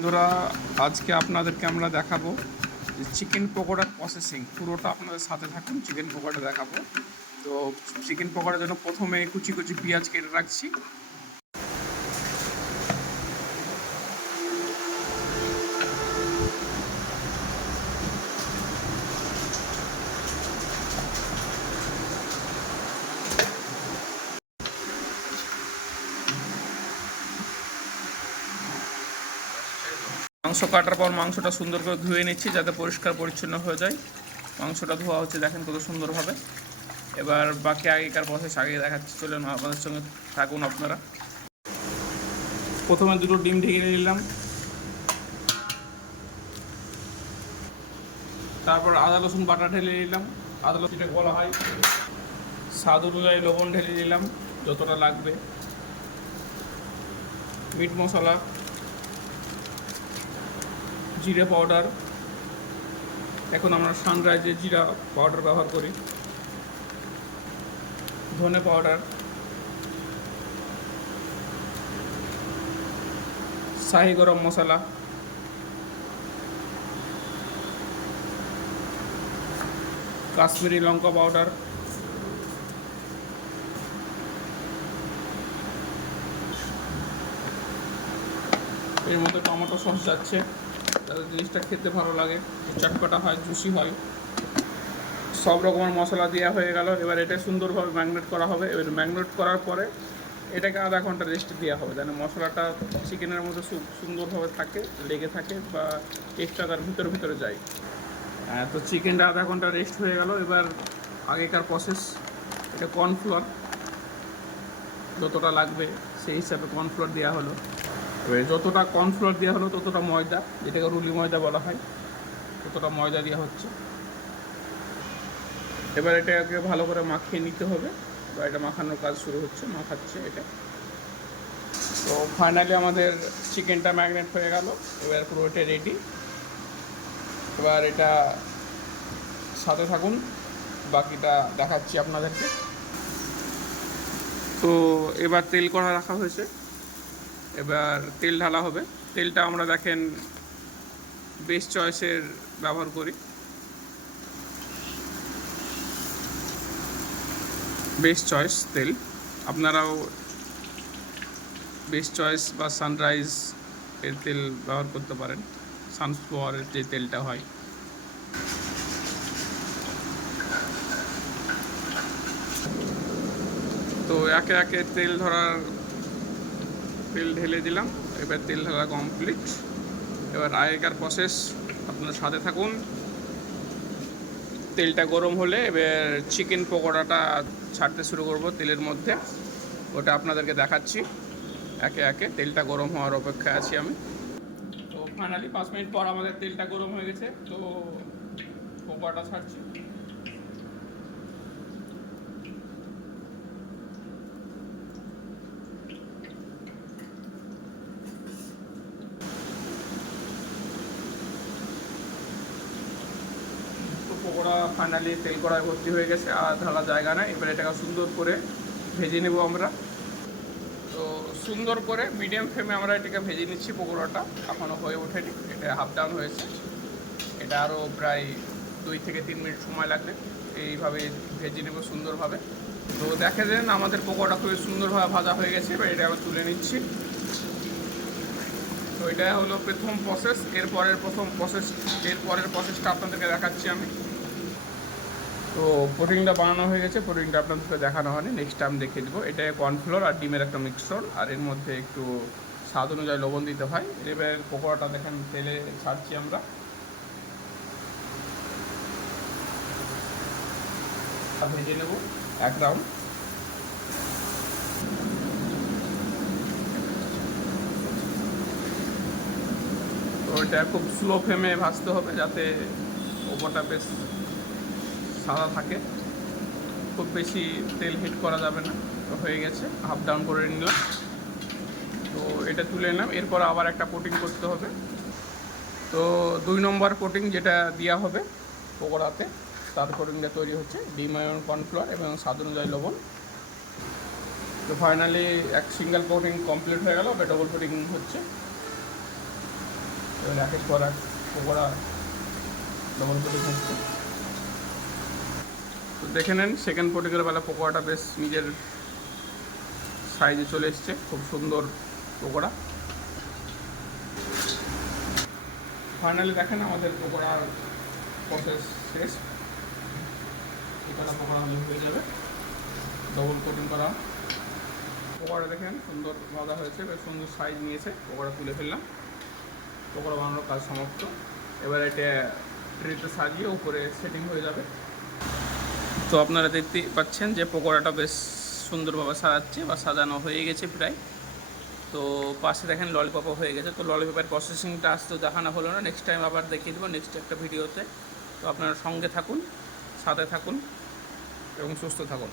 বন্ধুরা, আজকে আপনাদেরকে আমরা দেখাবো চিকেন পকোড়ার প্রসেসিং। পুরোটা আপনাদের সাথে থাকুন, চিকেন পকোড়া দেখাবো। তো চিকেন পকোড়ার জন্য প্রথমে কুচি কুচি পেঁয়াজ কেটে রাখছি। মাংস কাটার পর মাংসটা সুন্দর করে ধুয়ে নিচ্ছি যাতে পরিষ্কার পরিচ্ছন্ন হয়ে যায়। মাংসটা ধোয়া হচ্ছে, দেখেন কত সুন্দরভাবে। এবার বাকি আগেকার প্রসেস আগে দেখাচ্ছি, চলেন আপনাদের সঙ্গে থাকুন আপনারা। প্রথমে দুটো ডিম ঢেকে নিলাম, তারপর আদা রসুন বাটা ঢেলে নিলাম। আদা রসুন যেটা বলা হয়, স্বাদ অনুযায়ী লবণ ঢেলে নিলাম যতটা লাগবে, মিট মশলা, জিরে পাউডার। এখন আমরা সানরাইজের জিরা পাউডার ব্যবহার করি, ধনে পাউডার, শাহি গরম মশলা, কাশ্মীরি লঙ্কা পাউডার, এর মধ্যে টমেটো সস যাচ্ছে যাতে জিনিসটা খেতে ভালো লাগে, চটপটা হয়, জুসি হয়। সব রকমের মশলা দেওয়া হয়ে গেল। এবার এটা সুন্দরভাবে ম্যারিনেট করা হবে। এবার ম্যারিনেট করার পরে এটাকে আধা ঘন্টা রেস্ট দেওয়া হবে যেন মশলাটা চিকেনের মধ্যে সুন্দরভাবে থাকে, লেগে থাকে বা টেস্টটা তার ভিতরে ভিতরে যায়। তো চিকেনটা আধা ঘন্টা রেস্ট হয়ে গেল। এবার আগেকার প্রসেস, এটা কর্নফ্লোর যতটা লাগবে সেই হিসাবে কর্নফ্লোর দেওয়া হলো। এবার যতটা কর্নফ্লোর দেওয়া হলো ততটা ময়দা, যেটাকে রুলি ময়দা বলা হয়, ততটা ময়দা দেওয়া হচ্ছে। এবার এটাকে ভালো করে মাখিয়ে নিতে হবে, বা এটা মাখানোর কাজ শুরু হচ্ছে, মাখাচ্ছে এটা। তো ফাইনালি আমাদের চিকেনটা ম্যারিনেট হয়ে গেল। এবার পুরো এটা রেডি। এবার এটা সাথে থাকুন, বাকিটা দেখাচ্ছি আপনাদেরকে। তো এবার তেল কড়া রাখা হয়েছে, এবার তেল ঢালা হবে। তেলটা আমরা দেখেন বেস্ট চয়েসের ব্যবহার করি, বেস্ট চয়েস তেল। আপনারাও বেস্ট চয়েস বা সানরাইজ এর তেল ব্যবহার করতে পারেন, সানফ্লাওয়ারের যে তেলটা হয়। তো একে একে তেল ঢেলে দিলাম। এবার তেল ঢালা কমপ্লিট। এবার আগেকার প্রসেস, আপনার সাথে থাকুন। তেলটা গরম হলে এবার চিকেন পকোড়াটা ছাড়তে শুরু করব তেলের মধ্যে, ওটা আপনাদেরকে দেখাচ্ছি একে একে। তেলটা গরম হওয়ার অপেক্ষায় আছি আমি। তো ফাইনালি 5 মিনিট পর আমাদের তেলটা গরম হয়ে গেছে। তো পকোড়াটা ছাড়ছি। পকোড়া ফাইনালি তেল কড়ায় ভর্তি হয়ে গেছে, আর ঢালা জায়গা নেই। এবার এটাকে সুন্দর করে ভেজে নেব আমরা। তো সুন্দর করে মিডিয়াম ফ্লেমে আমরা এটাকে ভেজে নিচ্ছি। পকোড়াটা এখনও হয়ে ওঠেনি, এটা হাফ ডাউন হয়েছে। এটা আরও প্রায় 2 থেকে 3 মিনিট সময় লাগবে। এইভাবে ভেজে নেব সুন্দরভাবে। তো দেখে দেন আমাদের পকোড়া খুবই সুন্দরভাবে ভাজা হয়ে গেছে। এবার এটা আবার তুলে নিচ্ছি। তো এটা হলো প্রথম প্রসেস। এরপরের প্রসেসটা আপনাদেরকে দেখাচ্ছি আমি। তো পুডিংটা বানানো হয়ে গেছে, পুডিংটা আপনাদেরকে দেখানো হয়নি, নেক্সট টাইম দেখিয়ে দেবো। এটা কর্নফ্লোর আর ডিমের একটা মিক্সচার, আর এর মধ্যে একটু স্বাদ অনুযায়ী লবণ দিতে হয়। এবার পকোড়াটা দেখেন তেলে ছাড়ছি আমরা, ভেজে নেব 1 রাউন্ড। তো এটা খুব স্লো ফ্লেমে ভাজতে হবে যাতে ওপরটা বেশ সাদা থাকে, খুব বেশি তেল হিট করা যাবে না। তো হয়ে গেছে, হাফ ডাউন করে নিলাম। তো এটা তুলে নিলাম। এরপর আবার একটা কোটিং করতে হবে। তো 2 নম্বর কোটিং যেটা দেওয়া হবে পকোড়াতে, তার কোটিংটা তৈরি হচ্ছে ডিম এবং কর্নফ্লোর এবং স্বাদ অনুযায়ী লবণ। তো ফাইনালি এক সিঙ্গেল কোটিং কমপ্লিট হয়ে গেল, ডবল কোটিং হচ্ছে। এবার একের পর এক পকোড়া ডবল কোটিং হচ্ছে। তো দেখে নেন সেকেন্ড কোটিংয়ের বেলা পকোড়াটা বেশ নিজের সাইজে চলে এসছে, খুব সুন্দর পকোড়া। ফাইনালি দেখেন আমাদের পকোড়ার প্রসেস শেষ। এটা পকোড়া হলে হয়ে যাবে, ডবল কোটিং করা পকোড়া। দেখেন সুন্দর ভাজা হয়েছে, বেশ সুন্দর সাইজ নিয়েছে। পকোড়া তুলে ফেললাম, পকোড়া বানানোর কাজ সমাপ্ত। এবার এটা ট্রেতে সাজিয়ে উপরে সেটিং হয়ে যাবে। তো আপনারা দেখতে পাচ্ছেন যে পকোড়াটা বেশ সুন্দরভাবে সাজাচ্ছে বা সাজানো হয়ে গেছে প্রায়। তো পাশে দেখেন ললিপপও হয়ে গেছে। তো ললিপপের প্রসেসিংটা আসতে দেখানো হলো না, নেক্সট টাইম আবার দেখিয়ে দেবো নেক্সট একটা ভিডিওতে। তো আপনারা সঙ্গে থাকুন, সাথে থাকুন এবং সুস্থ থাকুন।